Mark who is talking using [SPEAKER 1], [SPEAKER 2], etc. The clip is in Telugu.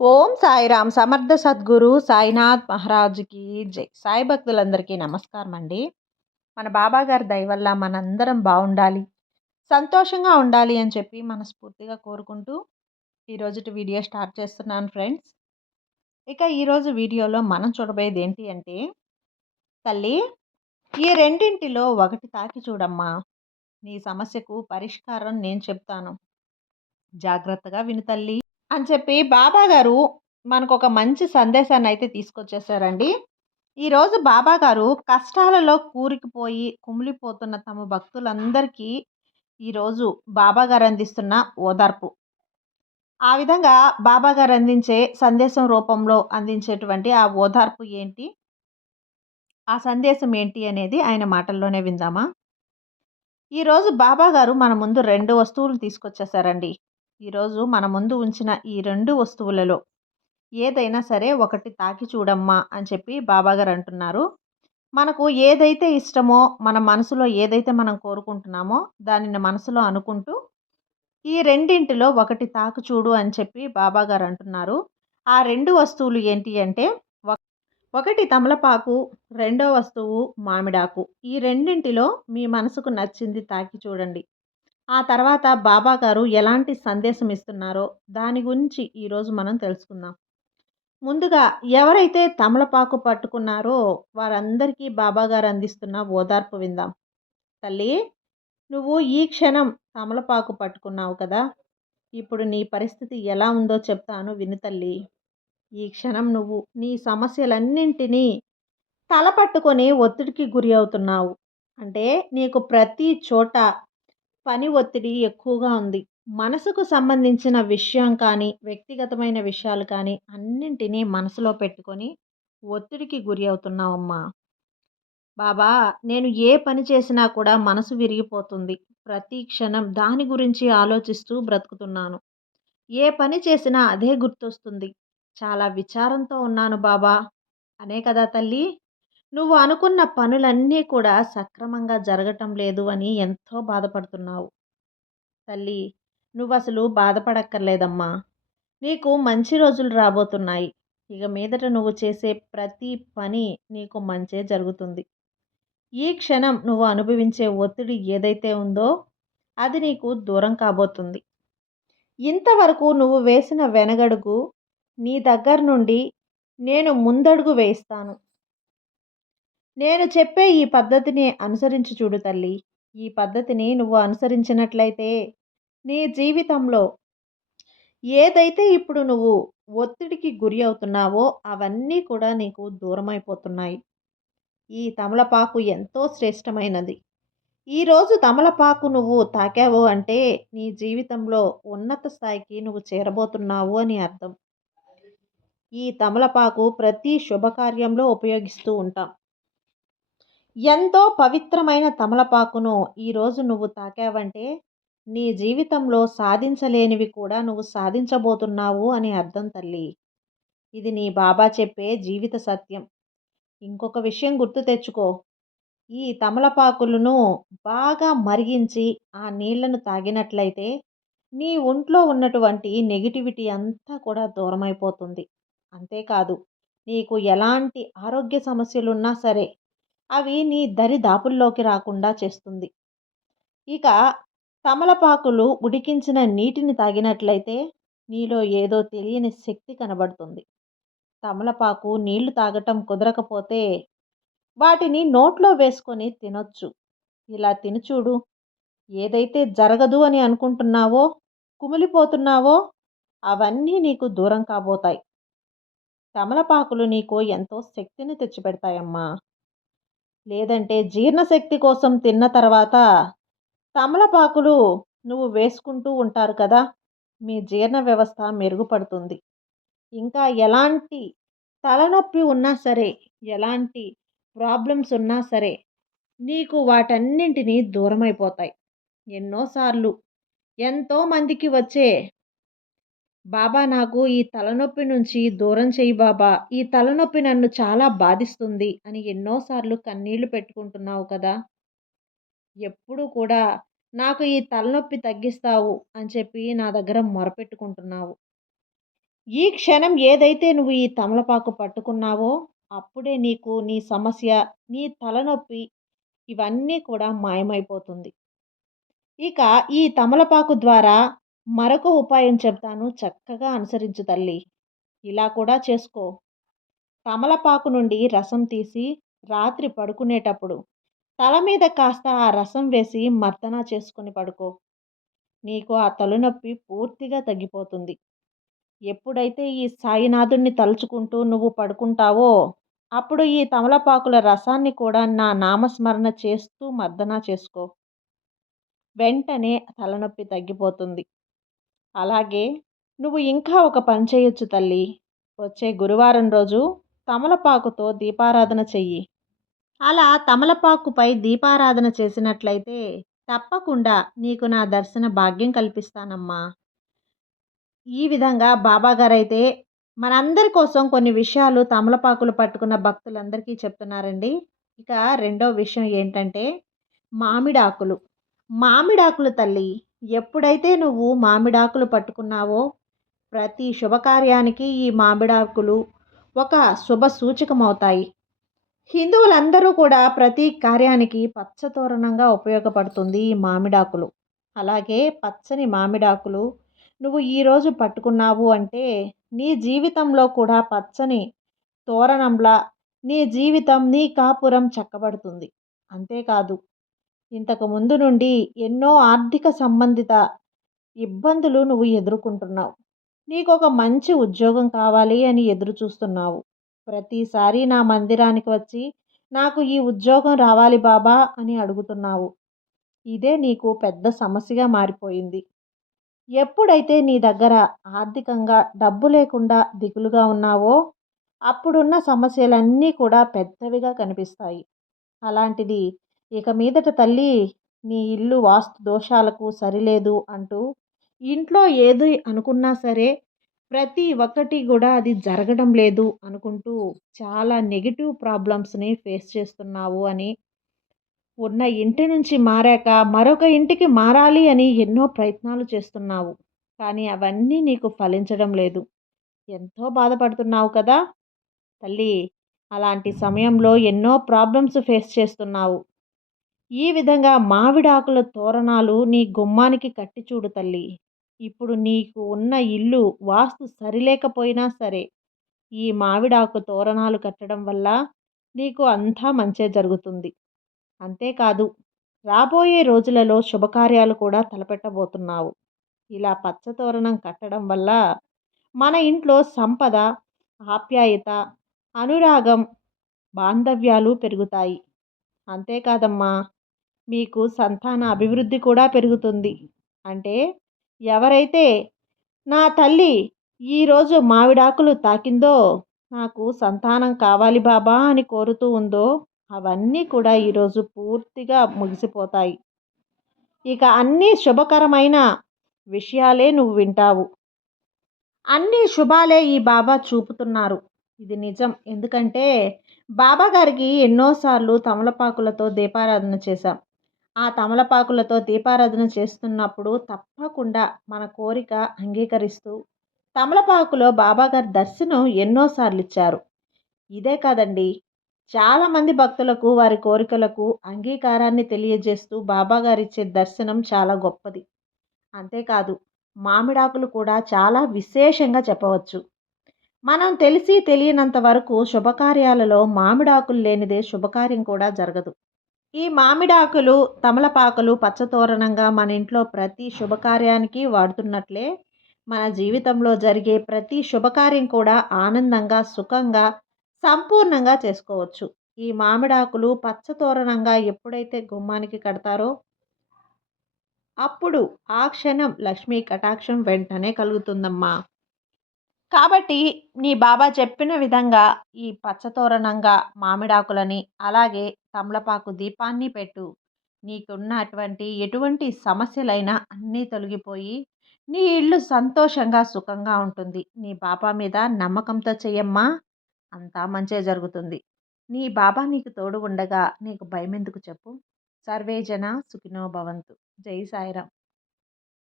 [SPEAKER 1] ఓం సాయిరామ్. సమర్థ సద్గురు సాయినాథ్ మహారాజుకి జై. సాయి భక్తులందరికీ నమస్కారం అండి మన బాబా గారి వల్ల మనందరం బాగుండాలి సంతోషంగా ఉండాలి అని చెప్పి మనస్ఫూర్తిగా కోరుకుంటూ ఈరోజు వీడియో స్టార్ట్ చేస్తున్నాను ఫ్రెండ్స్. ఇక ఈరోజు వీడియోలో మనం చూడబోయేది ఏంటి అంటే తల్లి ఈ రెండింటిలో ఒకటి తాకి చూడమ్మా. నీ సమస్యకు పరిష్కారం నేను చెప్తాను. జాగ్రత్తగా విను తల్లి. అని చెప్పి బాబా గారు మనకు ఒక మంచి సందేశాన్ని అయితే తీసుకొచ్చేసారండి. ఈరోజు బాబా గారు కష్టాలలో కూరికిపోయి కుమిలిపోతున్న తమ భక్తులందరికీ ఈరోజు బాబా గారు అందిస్తున్న ఓదార్పు. ఆ విధంగా బాబా గారు అందించే సందేశం రూపంలో అందించేటువంటి ఆ ఓదార్పు ఏంటి? ఆ సందేశం ఏంటి అనేది ఆయన మాటల్లోనే విందామా? ఈరోజు బాబా గారు మన ముందు రెండు వస్తువులు తీసుకొచ్చేసారండి. ఈరోజు మన ముందు ఉంచిన ఈ రెండు వస్తువులలో ఏదైనా సరే ఒకటి తాకి చూడమ్మా అని చెప్పి బాబాగారు అంటున్నారు. మనకు ఏదైతే ఇష్టమో మన మనసులో ఏదైతే మనం కోరుకుంటున్నామో దానిని మనసులో అనుకుంటూ ఈ రెండింటిలో ఒకటి తాకు చూడు అని చెప్పి బాబాగారు అంటున్నారు. ఆ రెండు వస్తువులు ఏంటి అంటే ఒకటి తమలపాకు రెండో వస్తువు మామిడాకు. ఈ రెండింటిలో మీ మనసుకు నచ్చింది తాకి చూడండి. ఆ తర్వాత బాబా గారు ఎలాంటి సందేశం ఇస్తున్నారో దాని గురించి ఈరోజు మనం తెలుసుకుందాం. ముందుగా ఎవరైతే తమలపాకు పట్టుకున్నారో వారందరికీ బాబాగారు అందిస్తున్న ఓదార్పు విందాం. తల్లి నువ్వు ఈ క్షణం తమలపాకు పట్టుకున్నావు కదా? ఇప్పుడు నీ పరిస్థితి ఎలా ఉందో చెప్తాను విను తల్లి. ఈ క్షణం నువ్వు నీ సమస్యలన్నింటినీ తల పట్టుకొని ఒత్తిడికి గురి అవుతున్నావు. అంటే నీకు ప్రతి చోట పని ఒత్తిడి ఎక్కువగా ఉంది. మనసుకు సంబంధించిన విషయం కానీ వ్యక్తిగతమైన విషయాలు కానీ అన్నింటినీ మనసులో పెట్టుకొని ఒత్తిడికి గురి అవుతున్నావమ్మా. బాబా నేను ఏ పని చేసినా కూడా మనసు విరిగిపోతుంది. ప్రతి క్షణం దాని గురించి ఆలోచిస్తూ బ్రతుకుతున్నాను. ఏ పని చేసినా అదే గుర్తొస్తుంది. చాలా విచారంతో ఉన్నాను బాబా. అనే కదా తల్లి? నువ్వు అనుకున్న పనులన్నీ కూడా సక్రమంగా జరగటం లేదు అని ఎంతో బాధపడుతున్నావు. తల్లి నువ్వు అసలు బాధపడక్కర్లేదమ్మా. నీకు మంచి రోజులు రాబోతున్నాయి. ఇక మీదట నువ్వు చేసే ప్రతి పని నీకు మంచే జరుగుతుంది. ఈ క్షణం నువ్వు అనుభవించే ఒత్తిడి ఏదైతే ఉందో అది నీకు దూరం కాబోతుంది. ఇంతవరకు నువ్వు వేసిన వెనగడుగు నీ దగ్గర నుండి నేను ముందడుగు వేస్తాను నేను చెప్పే ఈ పద్ధతిని అనుసరించి చూడు తల్లి. ఈ పద్ధతిని నువ్వు అనుసరించినట్లయితే నీ జీవితంలో ఏదైతే ఇప్పుడు నువ్వు ఒత్తిడికి గురి అవుతున్నావో అవన్నీ కూడా నీకు దూరమైపోతున్నాయి. ఈ తమలపాకు ఎంతో శ్రేష్టమైనది. ఈరోజు తమలపాకు నువ్వు తాకావు అంటే నీ జీవితంలో ఉన్నత స్థాయికి నువ్వు చేరబోతున్నావు అని అర్థం. ఈ తమలపాకు ప్రతి శుభకార్యంలో ఉపయోగిస్తూ ఉంటాం. ఎంతో పవిత్రమైన తమలపాకును ఈరోజు నువ్వు తాకావంటే నీ జీవితంలో సాధించలేనివి కూడా నువ్వు సాధించబోతున్నావు అని అర్థం తల్లి. ఇది నీ బాబా చెప్పే జీవిత సత్యం. ఇంకొక విషయం గుర్తు తెచ్చుకో. ఈ తమలపాకులను బాగా మరిగించి ఆ నీళ్ళను తాగినట్లయితే నీ ఒంట్లో ఉన్నటువంటి నెగిటివిటీ అంతా కూడా దూరమైపోతుంది. అంతేకాదు నీకు ఎలాంటి ఆరోగ్య సమస్యలున్నా సరే అవి నీ దరిదాపుల్లోకి రాకుండా చేస్తుంది. ఇక తమలపాకులు ఉడికించిన నీటిని తాగినట్లయితే నీలో ఏదో తెలియని శక్తి కనబడుతుంది. తమలపాకు నీళ్ళు తాగటం కుదరకపోతే వాటిని నోట్లో వేసుకొని తినొచ్చు. ఇలా తినుచూడు. ఏదైతే జరగదు అని అనుకుంటున్నావో కుమిలిపోతున్నావో అవన్నీ నీకు దూరం కాబోతాయి. తమలపాకులు నీకు ఎంతో శక్తిని తెచ్చిపెడతాయమ్మా. లేదంటే జీర్ణశక్తి కోసం తిన్న తర్వాత తమలపాకులు నువ్వు వేసుకుంటూ ఉంటారు కదా మీ జీర్ణ వ్యవస్థ మెరుగుపడుతుంది. ఇంకా ఎలాంటి తలనొప్పి ఉన్నా సరే ఎలాంటి ప్రాబ్లమ్స్ ఉన్నా సరే నీకు వాటన్నింటినీ దూరమైపోతాయి. ఎన్నోసార్లు ఎంతోమందికి వచ్చే బాబా నాకు ఈ తలనొప్పి నుంచి దూరం చేయి బాబా. ఈ తలనొప్పి నన్ను చాలా బాధిస్తుంది అని ఎన్నోసార్లు కన్నీళ్ళు పెట్టుకుంటున్నావు కదా. ఎప్పుడు కూడా నాకు ఈ తలనొప్పి తగ్గిస్తావు అని చెప్పి నా దగ్గర మొరపెట్టుకుంటున్నావు. ఈ క్షణం ఏదైతే నువ్వు ఈ తమలపాకు పట్టుకున్నావో అప్పుడే నీకు నీ సమస్య నీ తలనొప్పి ఇవన్నీ కూడా మాయమైపోతుంది. ఇక ఈ తమలపాకు ద్వారా మరొక ఉపాయం చెప్తాను. చక్కగా అనుసరించు తల్లి. ఇలా కూడా చేసుకో. తమలపాకు నుండి రసం తీసి రాత్రి పడుకునేటప్పుడు తల మీద కాస్త ఆ రసం వేసి మర్దన చేసుకుని పడుకో. నీకు ఆ తలనొప్పి పూర్తిగా తగ్గిపోతుంది. ఎప్పుడైతే ఈ సాయినాథుణ్ణి తలుచుకుంటూ నువ్వు పడుకుంటావో అప్పుడు ఈ తమలపాకుల రసాన్ని కూడా నా నామస్మరణ చేస్తూ మర్దన చేసుకో. వెంటనే తలనొప్పి తగ్గిపోతుంది. అలాగే నువ్వు ఇంకా ఒక పని చేయొచ్చు తల్లి. వచ్చే గురువారం రోజు తమలపాకుతో దీపారాధన చెయ్యి. అలా తమలపాకుపై దీపారాధన చేసినట్లయితే తప్పకుండా నీకు నా దర్శన భాగ్యం కల్పిస్తానమ్మా. ఈ విధంగా బాబాగారైతే మనందరి కోసం కొన్ని విషయాలు తమలపాకులు పట్టుకున్న భక్తులందరికీ చెప్తున్నారండి. ఇక రెండో విషయం ఏంటంటే మామిడాకులు. మామిడాకులు తల్లి ఎప్పుడైతే నువ్వు మామిడాకులు పట్టుకున్నావో ప్రతి శుభకార్యానికి ఈ మామిడాకులు ఒక శుభ సూచకమవుతాయి. హిందువులందరూ కూడా ప్రతి కార్యానికి పచ్చ తోరణంగా ఉపయోగపడుతుంది ఈ మామిడాకులు. అలాగే పచ్చని మామిడాకులు నువ్వు ఈరోజు పట్టుకున్నావు అంటే నీ జీవితంలో కూడా పచ్చని తోరణంలా నీ జీవితం నీ కాపురం చక్కబడుతుంది. అంతేకాదు ఇంతకు ముందు నుండి ఎన్నో ఆర్థిక సంబంధిత ఇబ్బందులు నువ్వు ఎదుర్కొంటున్నావు. నీకు ఒక మంచి ఉద్యోగం కావాలి అని ఎదురు చూస్తున్నావు ప్రతిసారి నా మందిరానికి వచ్చి నాకు ఈ ఉద్యోగం రావాలి బాబా అని అడుగుతున్నావు. ఇదే నీకు పెద్ద సమస్యగా మారిపోయింది. ఎప్పుడైతే నీ దగ్గర ఆర్థికంగా డబ్బు లేకుండా దిగులుగా ఉన్నావో అప్పుడున్న సమస్యలన్నీ కూడా పెద్దవిగా కనిపిస్తాయి. అలాంటిది ఇక మీదట తల్లి నీ ఇల్లు వాస్తు దోషాలకు సరిలేదు అంటూ ఇంట్లో ఏది అనుకున్నా సరే ప్రతి ఒక్కటి కూడా అది జరగడం లేదు అనుకుంటూ చాలా నెగిటివ్ ప్రాబ్లమ్స్ని ఫేస్ చేస్తున్నావు అని. ఉన్న ఇంటి నుంచి మారాక మరొక ఇంటికి మారాలి అని ఎన్నో ప్రయత్నాలు చేస్తున్నావు. కానీ అవన్నీ నీకు ఫలించడం లేదు. ఎంతో బాధపడుతున్నావు కదా! తల్లి అలాంటి సమయంలో ఎన్నో ప్రాబ్లమ్స్ ఫేస్ చేస్తున్నావు. ఈ విధంగా మావిడాకుల తోరణాలు నీ గుమ్మానికి కట్టి చూడు తల్లి. ఇప్పుడు నీకు ఉన్న ఇల్లు వాస్తు సరిలేకపోయినా సరే ఈ మావిడాకు తోరణాలు కట్టడం వల్ల నీకు అంతా మంచే జరుగుతుంది. అంతేకాదు రాబోయే రోజులలో శుభకార్యాలు కూడా తలపెట్టబోతున్నావు. ఇలా పచ్చ తోరణం కట్టడం వల్ల మన ఇంట్లో సంపద ఆప్యాయత అనురాగం బాంధవ్యాలు పెరుగుతాయి. అంతేకాదమ్మా మీకు సంతాన అభివృద్ధి కూడా పెరుగుతుంది. అంటే ఎవరైతే నా తల్లి ఈరోజు మామిడాకులు తాకిందో నాకు సంతానం కావాలి బాబా అని కోరుతూ ఉందో అవన్నీ కూడా ఈరోజు పూర్తిగా ముగిసిపోతాయి. ఇక అన్ని శుభకరమైన విషయాలే నువ్వు వింటావు. అన్ని శుభాలే ఈ బాబా చూపుతున్నారు. ఇది నిజం. ఎందుకంటే బాబా గారికి ఎన్నోసార్లు తమలపాకులతో దీపారాధన చేశాం. ఆ తమలపాకులతో దీపారాధన చేస్తున్నప్పుడు తప్పకుండా మన కోరిక అంగీకరిస్తూ తమలపాకులో బాబాగారి దర్శనం ఎన్నోసార్లు ఇచ్చారు ఇదే కాదండి చాలామంది భక్తులకు వారి కోరికలకు అంగీకారాన్ని తెలియజేస్తూ బాబాగారు ఇచ్చే దర్శనం చాలా గొప్పది. అంతేకాదు మామిడాకులు కూడా చాలా విశేషంగా చెప్పవచ్చు. మనం తెలిసి తెలియనంత వరకు శుభకార్యాలలో మామిడాకులు లేనిదే శుభకార్యం కూడా జరగదు. ఈ మామిడాకులు తమలపాకులు పచ్చతోరణంగా మన ఇంట్లో ప్రతి శుభకార్యానికి వాడుతున్నట్లే మన జీవితంలో జరిగే ప్రతి శుభకార్యం కూడా ఆనందంగా సుఖంగా సంపూర్ణంగా చేసుకోవచ్చు. ఈ మామిడాకులు పచ్చతోరణంగా ఎప్పుడైతే గుమ్మానికి కడతారో అప్పుడు ఆ క్షణం లక్ష్మీ కటాక్షం వెంటనే కలుగుతుందమ్మా. కాబట్టి నీ బాబా చెప్పిన విధంగా ఈ పచ్చతోరణంగా మామిడాకులని అలాగే తమలపాకు దీపాన్ని పెట్టు. నీకున్నటువంటి ఎటువంటి సమస్యలైనా అన్నీ తొలగిపోయి నీ ఇల్లు సంతోషంగా సుఖంగా ఉంటుంది. నీ బాబా మీద నమ్మకంతో చెయ్యమ్మా. అంతా మంచే జరుగుతుంది. నీ బాబా నీకు తోడు ఉండగా నీకు భయం ఎందుకు చెప్పు సర్వేజన సుఖినో భవంతు. జై సాయిరామ్